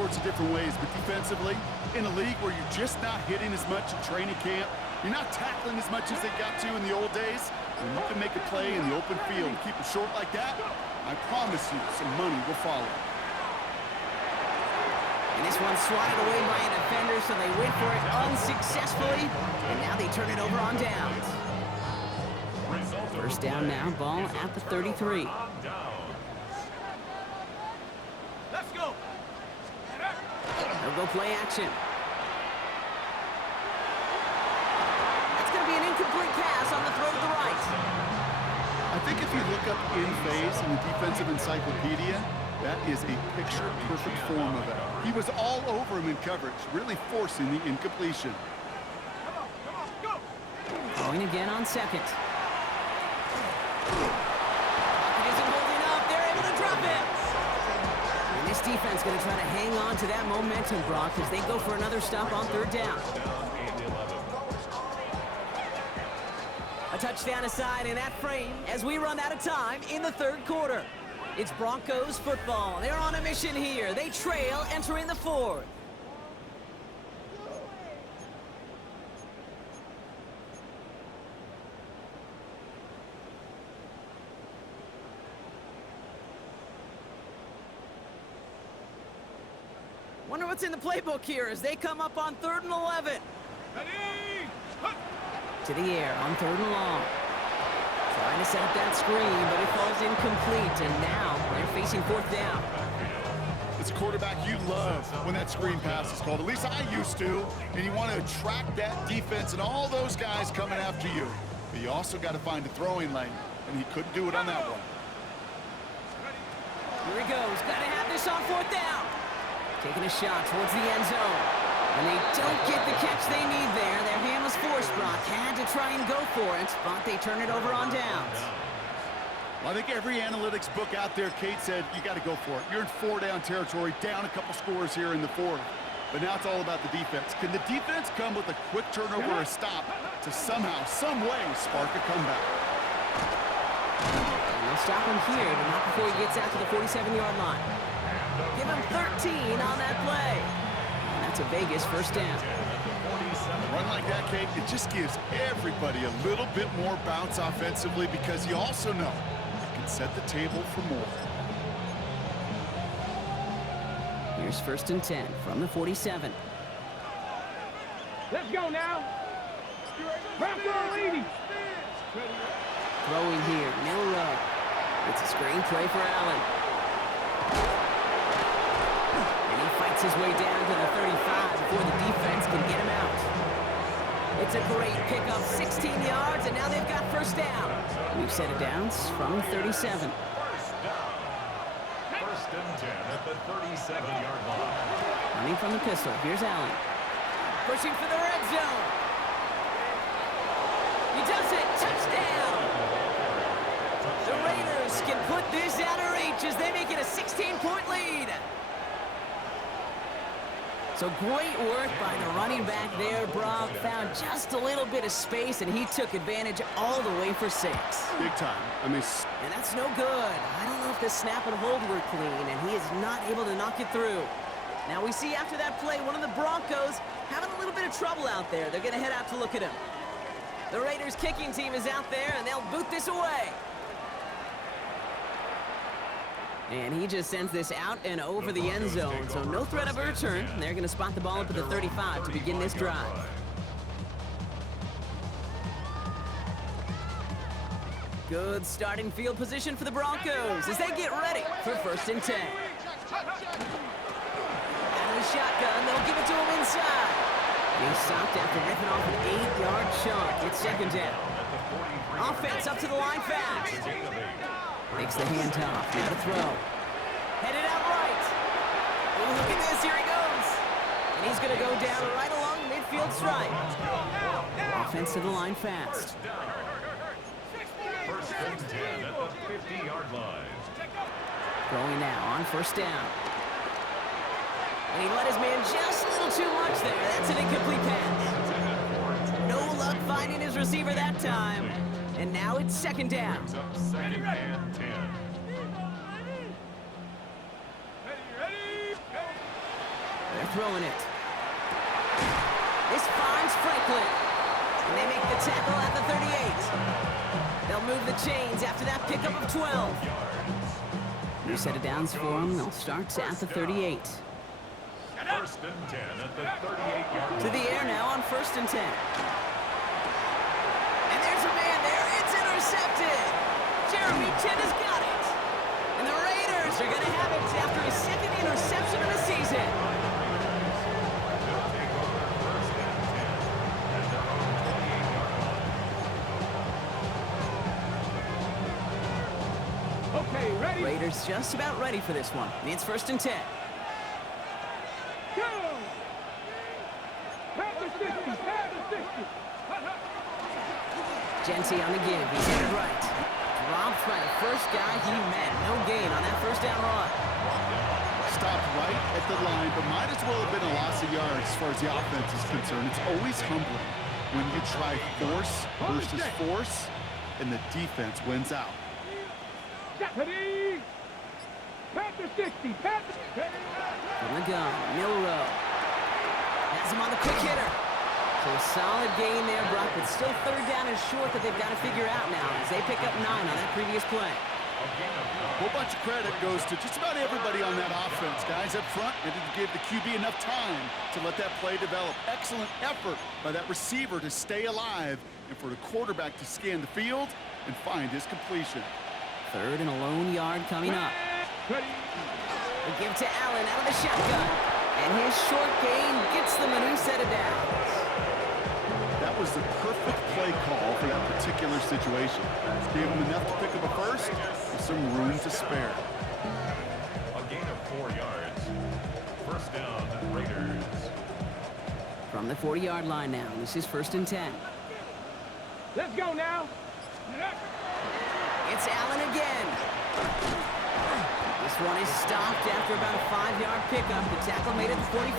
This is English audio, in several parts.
sorts of different ways, but defensively, in a league where you're just not hitting as much in training camp, you're not tackling as much as they got to in the old days, when you can make a play in the open field and keep it short like that, I promise you some money will follow. And this one's swatted away by a defender, so they went for it unsuccessfully, and now they turn it over on downs. First down now, ball at the 33. Let's go. They'll go play action. That's going to be an incomplete pass on the throw to the right. I think if you look up in phase in the defensive encyclopedia, that is a picture-perfect form of it. He was all over him in coverage, really forcing the incompletion. Come on, go. Going again on second. Pocket isn't holding up. They're able to drop it. And this defense going to try to hang on to that momentum, Brock, as they go for another stop on third down. A touchdown aside in that frame as we run out of time in the third quarter. It's Broncos football. They're on a mission here. They trail entering the fourth. Wonder what's in the playbook here as they come up on 3rd and 11. Ready? To the air on 3rd and long. Trying to set up that screen, but it falls incomplete, and now they're facing 4th down. It's a quarterback you love when that screen pass is called. At least I used to. And you want to attract that defense and all those guys coming after you. But you also got to find a throwing lane, and he couldn't do it on that one. Here he goes. Got to have this on 4th down. Taking a shot towards the end zone. And they don't get the catch they need there. Their hand was forced, Brock. Had to try and go for it, but they turn it over on downs. Well, I think every analytics book out there, Kate said, you got to go for it. You're in 4-down territory, down a couple scores here in the 4th. But now it's all about the defense. Can the defense come with a quick turnover or a stop to somehow, some way, spark a comeback? And they'll stop him here, but not before he gets out to the 47-yard line. Give him 13 on that play. And that's a Vegas first down. A run like that, Kate, it just gives everybody a little bit more bounce offensively because you also know it can set the table for more. Here's 1st and 10 from the 47. Let's go now. Bronco leading. Throwing here, middle row. It's a screen play for Allen. And he fights his way down to the 35 before the defense can get him out. It's a great pickup, 16 yards, and now they've got first down. We've set it down from 37. First and 10 at the 37-yard line. Running from the pistol, here's Allen. Pushing for the red zone. He does it, touchdown! The Raiders can put this out of reach as they make it a 16-point lead. So great work by the running back there, Brock. Found just a little bit of space, and he took advantage all the way for 6. Big time. I mean, And that's no good. I don't know if the snap and hold were clean, and he is not able to knock it through. Now we see after that play, one of the Broncos having a little bit of trouble out there. They're going to head out to look at him. The Raiders kicking team is out there, and they'll boot this away. And he just sends this out and over the end zone, so no threat of a return. They're going to spot the ball up at the 35 to begin this drive. Good starting field position for the Broncos as they get ready for 1st and 10. Out of the shotgun, they'll give it to him inside. And he's stopped after ripping off an 8-yard chunk. It's 2nd down. Offense up to the line fast. Makes the handoff. Now to throw. Headed out right. Oh, look at this. Here he goes. And he's going to go down right along midfield stripe. Offense to the line fast. First and 10 at the 50-yard line. Throwing now on 1st down. And he let his man just a little too much there. That's an incomplete pass. No luck finding his receiver that time. And now it's 2nd down. Second and 10. They're throwing it. This finds Franklin. And they make the tackle at the 38. They'll move the chains after that pickup of 12. New set of downs for them. They'll start at the 38. First and 10 at the 38-yard line. To the air now on 1st and 10. And there's a man there. It's intercepted. Jeremy Chin has got it. And the Raiders are going to have it after his second interception of the season. They'll take over first and 10 at their own 28-yard line. Okay, ready? Raiders just about ready for this one. It's 1st and 10. Go! Pat the 60, pat the 60. Genty on the give. He's headed right. Dropped by the first guy he met. No gain on that first down run. Stopped right at the line, but might as well have been a loss of yards as far as the offense is concerned. It's always humbling when you try force versus force, and the defense wins out. Ready? Pat the 60, pat the 60. From the gun, Milrow. Has him on the quick hitter. So a solid gain there, Brock, but still 3rd down and short that they've got to figure out now as they pick up 9 on that previous play. A whole bunch of credit goes to just about everybody on that offense. Guys up front, they didn't give the QB enough time to let that play develop. Excellent effort by that receiver to stay alive and for the quarterback to scan the field and find his completion. 3rd and a lone yard coming up. Ready? They give to Allen out of the shotgun. And his short gain gets them a new set of downs. That was the perfect play call for that particular situation. Gave him enough to pick up a first with some room to spare. A gain of 4 yards. First down, Raiders. From the 40-yard line now. This is 1st and 10. Let's go now. It's Allen again. This one is stopped after about a 5-yard pickup. The tackle made it to 45.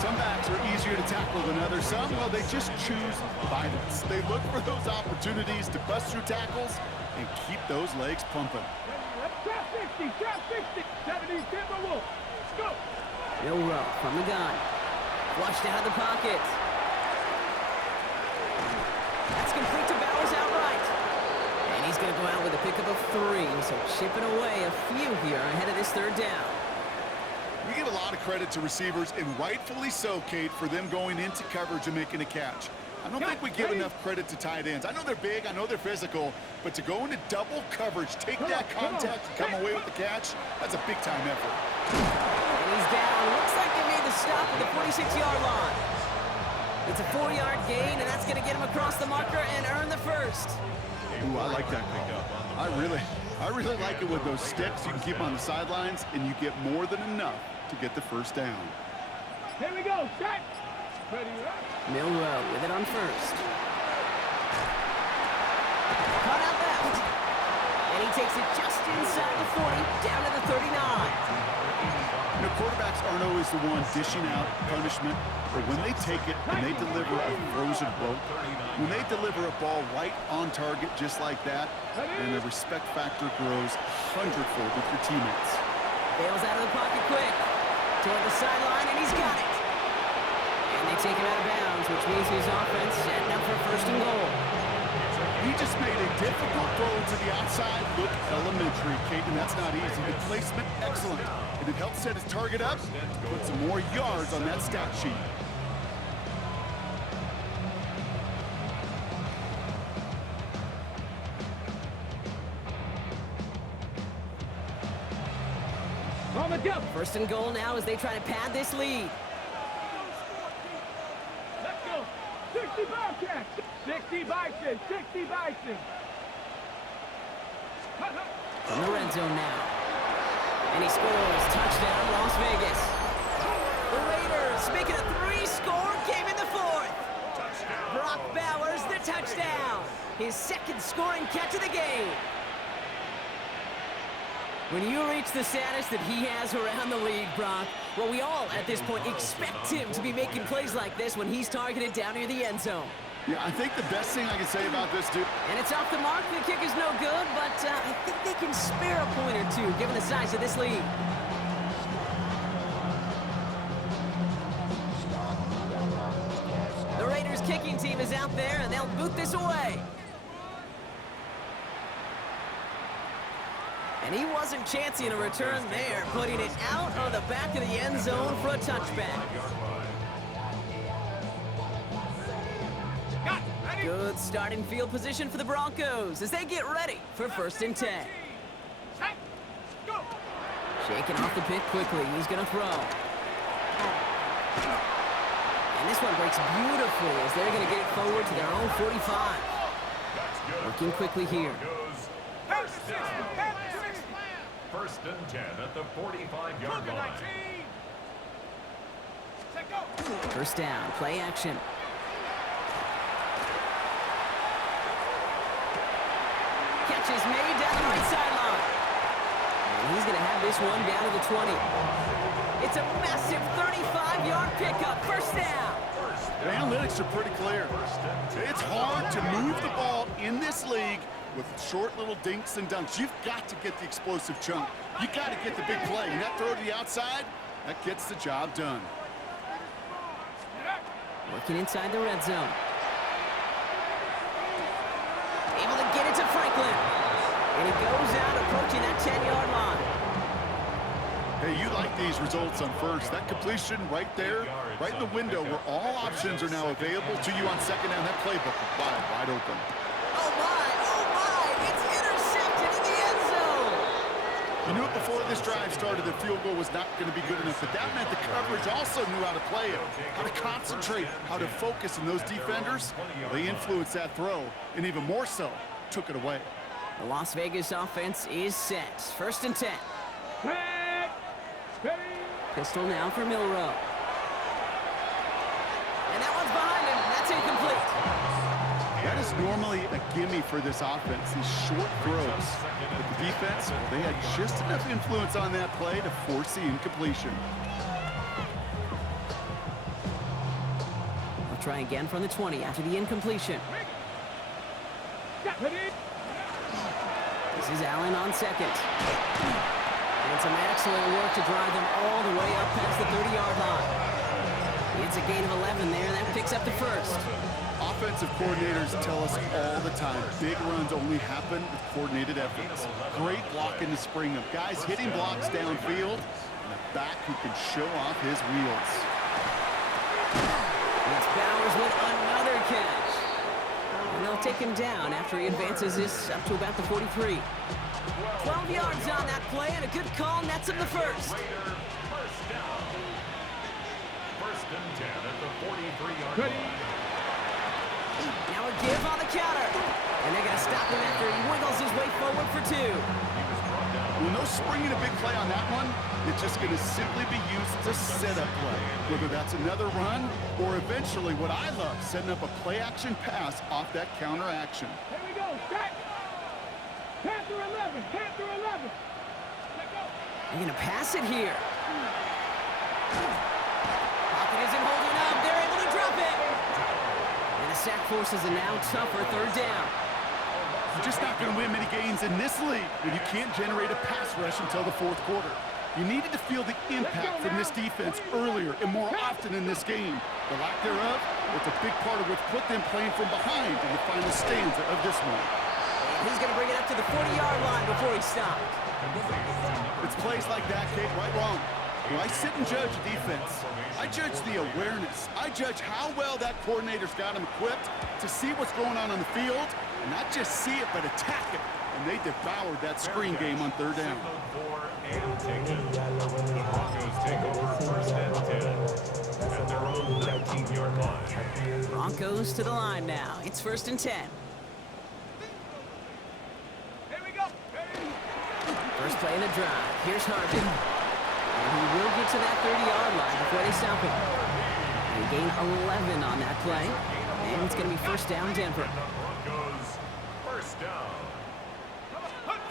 Some backs are easier to tackle than others. Some, well, they just choose violence. They look for those opportunities to bust through tackles and keep those legs pumping. Trap 60, trap 60. 70, Timberwolves. Let's go. Milrow from the gun. Flushed out of the pocket. That's complete to Bowers outright. And he's going to go out with a pickup of 3. So chipping away a few here ahead of this 3rd down. We give a lot of credit to receivers, and rightfully so, Kate, for them going into coverage and making a catch. I don't think we give enough credit to tight ends. I know they're big, I know they're physical, but to go into double coverage, take that contact, and come away with the catch, that's a big-time effort. And he's down. Looks like they made the stop at the 46-yard line. It's a 4-yard gain, and that's going to get him across the marker and earn the first. Ooh, I like that call. I really like it with those sticks. You can keep on the sidelines, and you get more than enough to get the first down. Here we go. Set. Ready, right? Milrow with it on 1st. Cut out left. And he takes it just inside the 40, down to the 39. You know, quarterbacks aren't always the one dishing out punishment, but when they take it and they deliver a frozen boat, when they deliver a ball right on target just like that, and the respect factor grows hundredfold with your teammates. Bails out of the pocket quick. Toward the sideline, and he's got it. And they take him out of bounds, which means his offense setting up for 1st and goal. He just made a difficult throw to the outside look elementary, Kate, and that's not easy. The placement, excellent. And it helped set his target up to put some more yards on that stat sheet. On the jump. 1st and goal now as they try to pad this lead. Let's go. 60 Bobcats. 60 Bison. 60 Bison. From the red zone now. And he scores. Touchdown, Las Vegas. The Raiders making a 3-score game in the 4th. Brock Bowers, the touchdown. His 2nd scoring catch of the game. When you reach the status that he has around the league, Brock, well, we all, at this point, expect him to be making plays like this when he's targeted down near the end zone. Yeah, I think the best thing I can say about this, dude, And it's off the mark. The kick is no good, but I think they can spare a point or two, given the size of this lead. kicking team is out there, and they'll boot this away. And he wasn't chancing a return there, putting it out on the back of the end zone for a touchback. Good starting field position for the Broncos as they get ready for 1st and 10. Shaking off the pit quickly. He's going to throw. And this one breaks beautifully as they're going to get it forward to their own 45. Working quickly here. First and 10 at the 45-yard line. First down, play action. Catch is made down the right sideline. And he's going to have this one down to the 20. It's a massive 35-yard pickup. First down. The analytics are pretty clear. It's hard to move the ball in this league with short little dinks and dunks. You've got to get the explosive chunk. You got to get the big play. And that throw to the outside, that gets the job done. Working inside the red zone. Able to get it to Franklin. And he goes out approaching that 10-yard line. Hey, you like these results on first. That completion right there, right in the window where all options are now available to you on second down. That playbook is wide open. Oh my, it's intercepted in the end zone. You knew it before this drive started that field goal was not going to be good enough, but that meant the coverage also knew how to play it, how to concentrate, how to focus, and those defenders, they influenced that throw, and even more so, took it away. The Las Vegas offense is set. 1st and 10. Pistol now for Milrow. And that one's behind him. That's incomplete. That is normally a gimme for this offense, these short throws. But the defense, they had just enough influence on that play to force the incompletion. They'll try again from the 20 after the incompletion. This is Allen on second. And some excellent work to drive them all the way up past the 30-yard line. It's a gain of 11 there, and that picks up the first. Offensive coordinators tell us all the time, big runs only happen with coordinated efforts. Great blocking to spring them. Guys hitting blocks downfield, and a back who can show off his wheels. It's Bowers with another catch. And they'll take him down after he advances this up to about the 43. 12 yards on that play, and a good call nets him the first. First down. First and 10 at the 43-yard line. Now a give on the counter. And they're going to stop him after he wiggles his way forward for 2. Well, no springing a big play on that one. It's just going to simply be used to set up play. Whether that's another run or eventually what I love, setting up a play-action pass off that counter action. Here we go, set. Panther 11, Panther 11. Let go. They're going to pass it here. Pocket isn't holding up. They're able to drop it. And the sack forces a now tougher 3rd down. You're just not going to win many games in this league when you can't generate a pass rush until the 4th quarter. You needed to feel the impact from this defense earlier and more often in this game. The lack thereof was a big part of what put them playing from behind in the final stanza of this one. And he's going to bring it up to the 40-yard line before he stopped. It's plays like that, Kate, right, wrong. When I sit and judge a defense, I judge the awareness. I judge how well that coordinator's got him equipped to see what's going on the field, and not just see it, but attack it. And they devoured that screen game on 3rd down. The Broncos take over first and 10 at their own 19-yard line. Broncos to the line now. It's 1st and 10. Here we go. First play in the drive. Here's Harvey. And he will get to that 30-yard line before they stop him. They gain 11 on that play. And it's going to be first down, Denver. Broncos first down.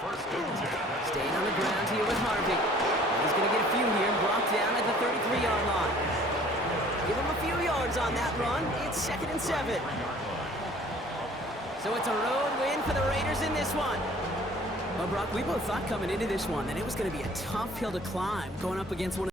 First and 10. Staying on the ground here with Harvey. He's going to get a few here, brought down at the 33-yard line. Give him a few yards on that run. It's 2nd and 7. So it's a road win for the Raiders in this one. Well, Brock, we both thought coming into this one that it was going to be a tough hill to climb going up against one of